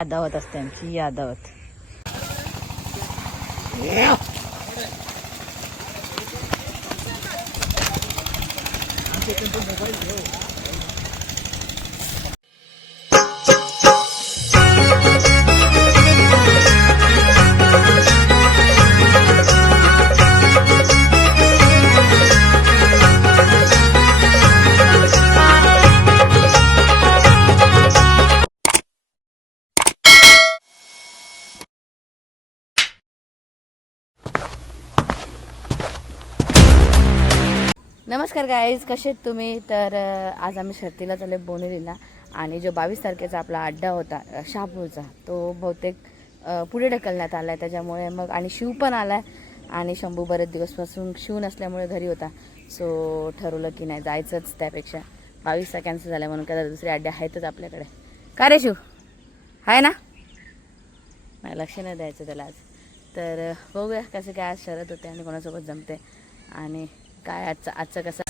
यादवत असते आमची यादवत. नमस्कार गाईज, कसे आहेत तुम्ही? तर आज आम्ही शर्तीला चालले बोनेलीला. आणि जो 22 तारखेचा आपला अड्डा होता शहापूरचा, तो बहुतेक पुढे ढकलण्यात आला आहे. त्याच्यामुळे मग आणि शिव पण आला आहे आणि शंभू बरेच दिवसपासून शिव नसल्यामुळे घरी होता. सो ठरवलं की नाही जायचंच, त्यापेक्षा 22चा कॅन्सल झाला म्हणून काय दुसरे अड्डे आहेतच आपल्याकडे. का रे शिव, आहे ना? नाही, लक्ष नाही द्यायचं त्याला आज. तर बघूया कसं काय आज शरत होते आणि कोणासोबत जमते आणि काय आजचं कसं.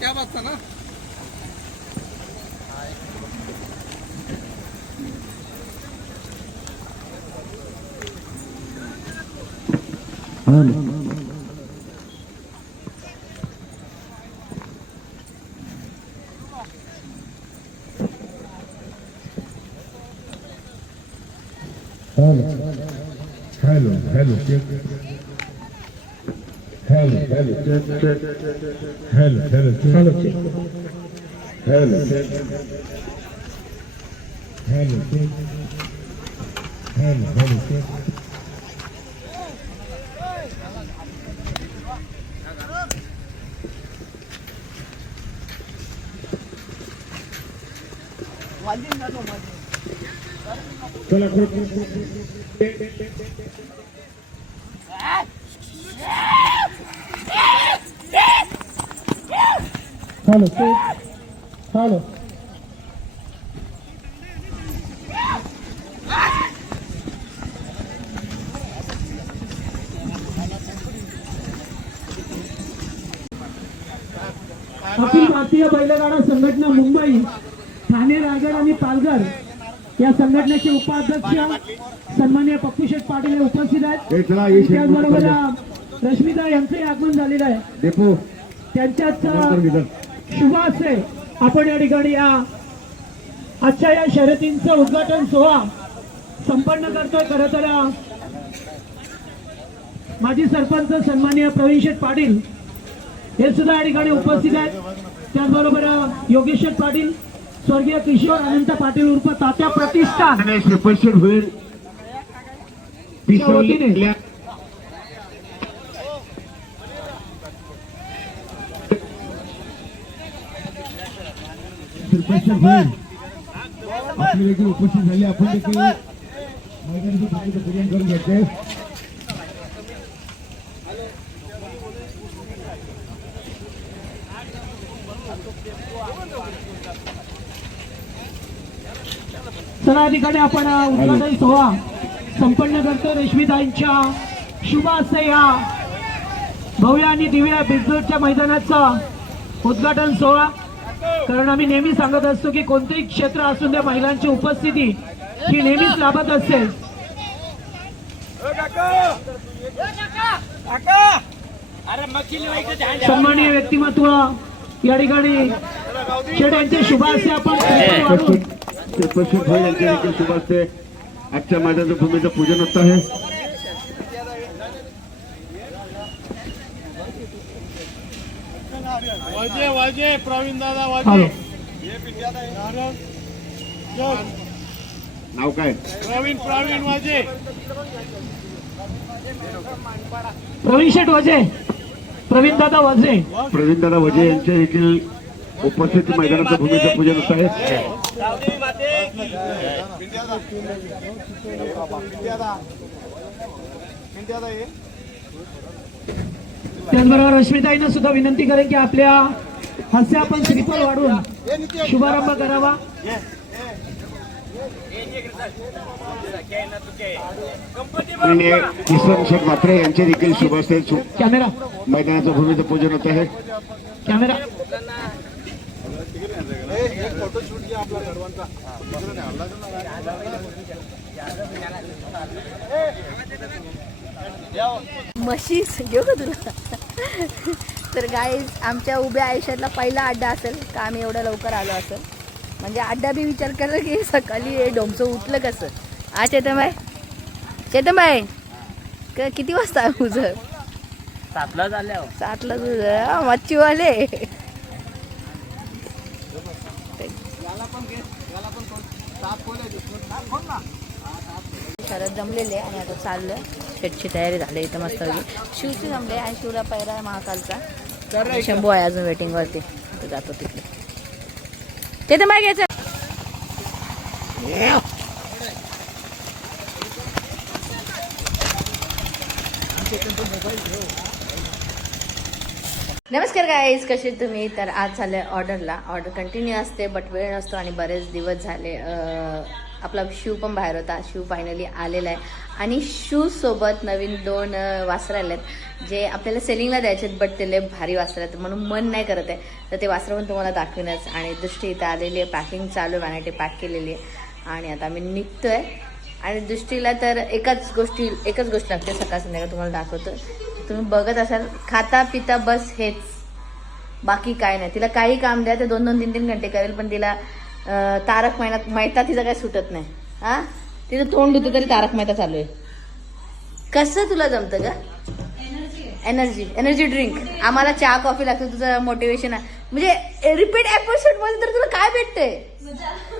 त्या वाजता ना Hello, hello, check. Hello, hello, check, check. Hello, hello, check. Hello, check. Hello, check. Hello, check. Hello, hello, check. चला Hello, check. Hello. Akhil Bharatiya बैलगाडा संघटना मुंबई, ठाणे, रायगड आणि पालघर या संघटनेचे उपाध्यक्ष सन्माननीय पप्पूशेठ पाटील हे उपस्थित आहेत. त्याचबरोबर रश्मिता यांचंही आगमन झालेलं आहे. त्यांच्याच शुभ हस्ते आपण या ठिकाणी आजच्या या शर्यतींचं उद्घाटन सोहळा संपन्न करतोय. खरं तर माजी सरपंच सन्माननीय प्रवीणशेठ पाटील हे सुद्धा या ठिकाणी उपस्थित आहेत. त्याचबरोबर योगेशेठ पाटील, स्वर्गीय किशोर अनंत पाटील उर्फ तात्या प्रतिष्ठान होईल. आपली देखील उपस्थित झाली. आपण देखील मैदानाचं पूजन करून घ्यायचे. चला ठिकाणी आपण उद्घाटन सोहळा संपन्न करतो. रेशमीताईंच्या शुभ हस्ते या भव्य आणि दिव्य बिजोडच्या मैदानाचा उद्घाटन सोहळा. कारण आम्ही नेहमी सांगत असतो की कोणतेही क्षेत्र असून त्या महिलांची उपस्थिती ही नेहमीच लाभत असते. सन्माननीय व्यक्तिमत्व या ठिकाणी शेठ यांचे शुभ हस्ते आपण शुभ हस्ते आजच्या मैदानाच्या भूमीचं पूजन होत आहे. वाजे प्रवीण दादा वाजे नाव काय? प्रवीण शेठ वजे, प्रवीण दादा वजे. प्रवीण दादा वजे यांच्या देखील उपस्थित मैदानाचं भूमीचं पूजन होत आहे. त्याचबरोबर रश्मिताईंना सुद्धा विनंती करेन की आपल्या हस्ते आपण श्रीफळ वाढून शुभारंभ करावा. आणि किसन शेठ म्हात्रे यांचे देखील शुभ हस्ते कॅमेरा मैदानाचं भूमीचं पूजन होत आहे. कॅमेरा म्हशीस घेऊ का तुला? तर गाईज आमच्या उभ्या आयुष्यातला पहिला अड्डा असेल का आम्ही एवढं लवकर आलो असेल. म्हणजे अड्डा बी विचार केला की सकाळी हे डोमचं उठलं कसं. हा चेतनबाई किती वाजता तुझं? 7ला झाल्या. 7ला तुझं मच्छीवाले. शरद जमलेले आणि आता चाललं. शेटची तयारी झाली इथं मस्त शिवची जमले आणि शिवला पहिला आहे महाकालचा. शंभू आहे अजून वेटिंगवरती. तर जातो तिकडे. ते तर मागे घ्यायचं. नमस्कार गाईज, कसे आहेत तुम्ही? तर आज झालं ऑर्डरला. ऑर्डर कंटिन्यू असते बट वेळ नसतो आणि बरेच दिवस झाले. आपला शिव पण बाहेर होता. शिव फायनली आलेला आहे आणि शिवसोबत नवीन 2 वासरं आले आहेत जे आपल्याला सेलिंगला द्यायचे आहेत. बट ते लय भारी वासरं आहेत म्हणून मन नाही करत आहे. तर ते वासरं पण तुम्हाला दाखवणच. आणि दृष्टी इथं आलेली आहे. पॅकिंग चालू आहे. व्हॅनिटी पॅक केलेली आहे आणि आता आम्ही निघतोय. आणि दृष्टीला तर एकच गोष्ट लागते सकाळ संध्याकाळ. तुम्हाला दाखवतो. तुम्ही बघत असाल खाता पिता बस हेच, बाकी काय नाही. तिला काही काम द्या ते 2-2, 3-3 घंटे करेल. पण तिला तारक मेहता तिचं काही सुटत नाही. हा, तिचं तोंड धुते तरी तारक मेहता चालू आहे. कसं तुला जमतं का? Energy drink. आम्हाला चहा कॉफी लागते. तुझं मोटिवेशन आहे म्हणजे रिपीट एपिसोड मध्ये तर तुला काय भेटते?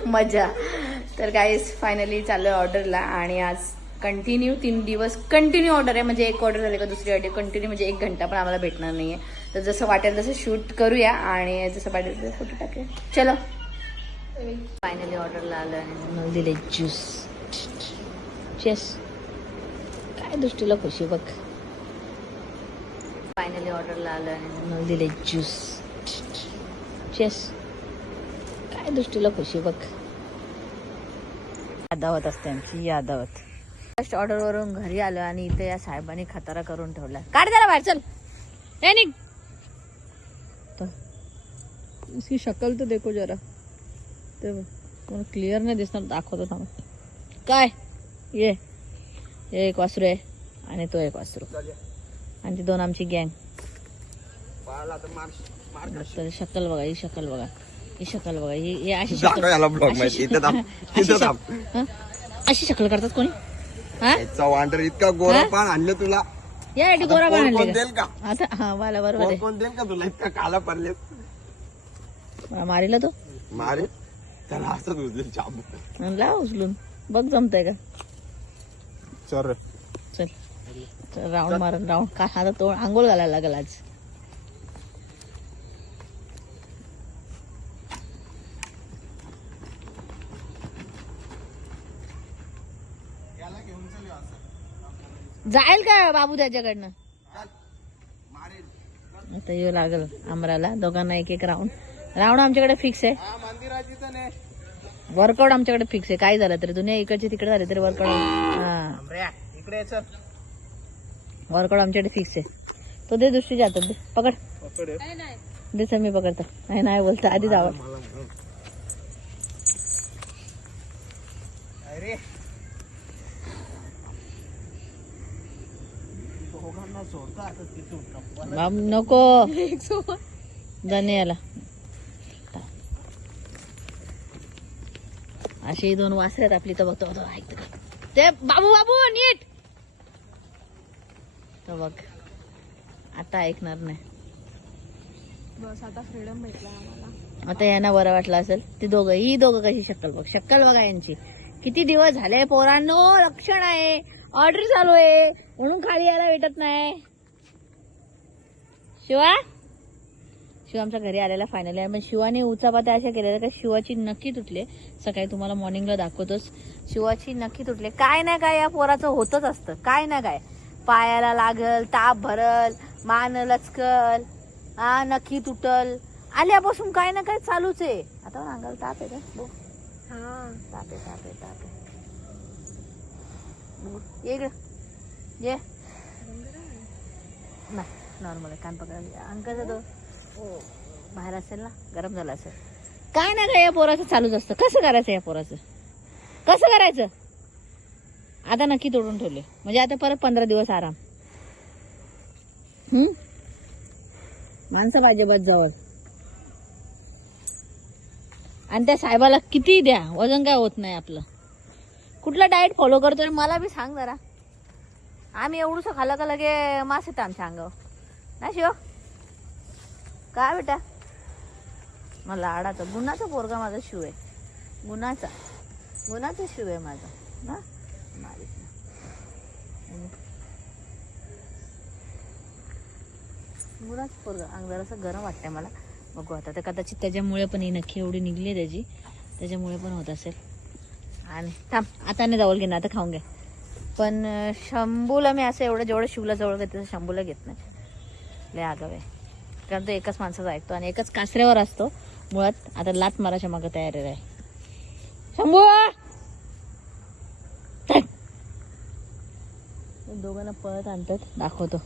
मजा. तर गाईस फायनली चाललोय ऑर्डरला आणि आज कंटिन्यू 3 दिवस कंटिन्यू ऑर्डर आहे. म्हणजे एक ऑर्डर झाली का दुसरी ऑर्डर कंटिन्यू. म्हणजे 1 घंटा पण आम्हाला भेटणार नाहीये. तर जसं वाटेल तसं शूट करूया आणि जसं वाटेल तसं फोटो टाकूया. चलो. फायनली ऑर्डरला आलं आणि मला दिले ज्यूस. चेस काय दृष्टीला खुशी बघ. फायनली ऑर्डरला आलं आणि मला दिले ज्यूस. चेस काय दृष्टीला खुशी बघ. यादावत असते आमची यादावत. फर्स्ट ऑर्डरवरून घरी आलो आणि इथे या साहेबांनी खतारा करून ठेवला. काढ जरा बाहेर चल. हे निघ. इसकी शक्ल तर देखो जरा. ते क्लिअर नाही दिसणार. दाखवतो थांब. काय ये एक वासरू आहे आणि तो एक वासरू आणि ती 2 आमची गँग. तर शक्ल बघा. ही शक्ल बघा. ही शक्ल बघा. ही अशी अशी शक्ल करतात कोणी? वांडर इतका गोरा पान आणलं तुला. या गोरा पान आणले देईल का? आता. हा मला बरोबर कोण देईल का तुला? इतका काला पडले. मारीला तो मारे त्याला असंच उचलेल चाबू. ला उचलून बघ जमतंय का? चल चल राऊंड मारून राऊंड. का आता तो आंघोळ घालायला लागेल आज. जाईल का बाबू त्याच्याकडनं? आता येऊ लागल आमराला. दोघांना 1-1 राऊंड आमच्याकडे फिक्स आहे. वर्कआउट आमच्याकडे फिक्स आहे. काय झालं तरी दुनिया इकडचे तिकडे झाले तरी वर्कआउट. हा इकडे वर्कआउट आमच्याकडे फिक्स आहे. तो दे दृष्टीच्या हातात दे. पकड दे. सर मी पकडतो. नाही बोलतो आधी जावं. बाब नको जाणे याला. अशी 2 वासरे आहेत आपली. तर बघतो ते बाबू नीट. तर बघ आता ऐकणार नाही. बस आता फ्रीडम भेटला आम्हाला. आता यांना बरं वाटलं असेल. ही दोघं कशी शक्कल बघा यांची. किती दिवस झाले पोरांनो लक्षण आहे, ऑर्डर चालू आहे म्हणून खाली यायला भेटत नाही. शिवा आमच्या घरी आलेला फायनली आहे. पण शिवाने उचापात्या अशा केलेल्या का शिवाची नक्की तुटले. सकाळी तुम्हाला मॉर्निंगला दाखवतोच. शिवाची नक्की तुटले. काय ना काय या पोराचं होतच असतं. काय ना काय पायाला लागल, ताप भरल, मान लचकल, नक्की तुटल, आल्यापासून काय ना काय चालूच आहे. आता अंगाला ताप आहे का बघ. ताप आहे. ये ये नाही नॉर्मल आहे. कान पकडायला अंगाचा तो बाहेर असेल ना, गरम झाला असेल. काय ना काय या पोराचं चालूच असतं. कसं करायचं या पोराचं, कसं करायचं. आता नक्की तोडून ठेवले म्हणजे आता परत 15 दिवस आराम. माणसं पाहिजे बस जवळ. आणि त्या साहेबाला किती द्या, वजन काय होत नाही आपलं. कुठला डाएट फॉलो करतोय मला बी सांग जरा. आम्ही एवढंसं खाल्लं का लगे मास येतं आमच्या अंगावर ना शिव. काय बेटा मला लाडाचा गुणाचा पोरगा माझा शिव आहे. गुणाचा शिव आहे माझा ना. गुणाचा पोरगा. अंग जरासं गरम वाटतंय मला. बघू आता तर कदाचित त्याच्यामुळे पण ही नक्की एवढी निघली त्याची, त्याच्यामुळे पण होत असेल. आणि थांब आता नाही जवळ घेणार, आता खाऊन घे. पण शंभूला मी असं एवढं जेवढं शिवला जवळ घेते तसं शंभूला घेत नाही. लय आगाव आहे. कारण तो एकच माणसाचा ऐकतो आणि एकच कासऱ्यावर असतो मुळात. आता लात मारायच्या मागं तयारी आहे. शंभू दोघांना पळत आणतात, दाखवतो.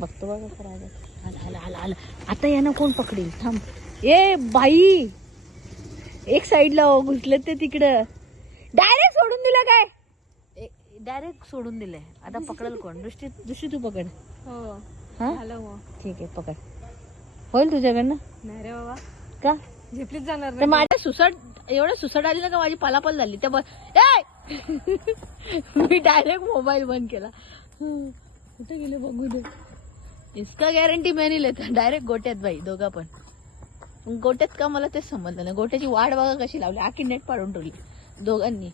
बघतो बघ कसं राहतात. आला आता यानं कोण पकडील. थांब. ए बाई एक साईडला घुसले ते तिकडं. डायरेक्ट सोडून दिलं काय. डायरेक्ट सोडून दिलंय. आता पकडल कोण. दृष्टी तू पकड. ठीक आहे पकड. होईल तुझ्याकडनं. नाही रे बाबा, का झेपलीच जाणार तर माझ्या एवढं सुसट आली ना का माझी पालापाल झाली. त्या मी डायरेक्ट मोबाईल बंद केला. कुठे गेले बघू दे. इसका गॅरंटी मैं नहीं लेता. डायरेक्ट गोट्यात बाई दोघा पण. गोट्यात का मला तेच समजलं नाही. गोट्याची वाट बघा कशी लावली. आखी नेट पाडून ठेवली दोघांनी.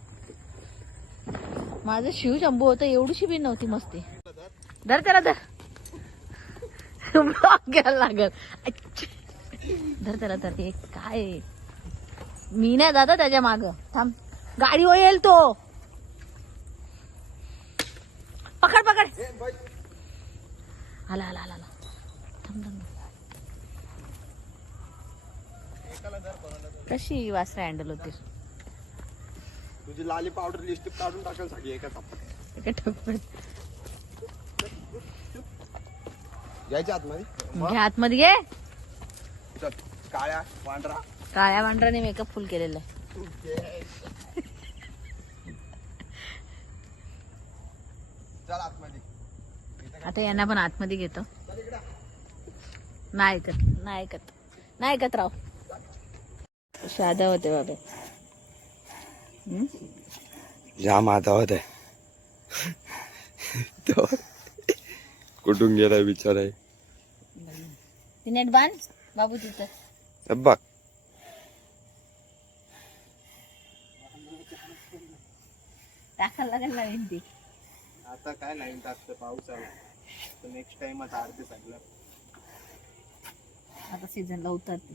माझं शिव शंभू होतं एवढीशी बी नव्हती मस्ती. धर त्याला धर. ब्लॉक घ्यायला लागल. धर त्याला धर. ते काय मी नाही जाता त्याच्या माग. थांब गाडी येईल तो. पकड आला थांब. कशी वासरा हँडल होती. तुझी लाली पावडर लिपस्टिक काढून टाकायला सांगे एका टप्प्यात. एका टप्प्यात घ्यायच्या आतमध्ये. घे आतमध्ये घे. चल काळ्या पांढराने मेकअप फुल केलेला आहे. चल आतमध्ये. आता यांना पण आतमध्ये घेतो. नाही ऐकत राव. साधा होते बाबा. जाम आता होत आहे. कुठून गेलाय बिचारा. नेट बांध बाबू तिथं. बघ टाकायला लागेल नवीन ती. आता काय नाही टाकतं. पाऊस आला तर नेक्स्ट टाइम आता आरती सांगलं. आता सीझनला उतरते.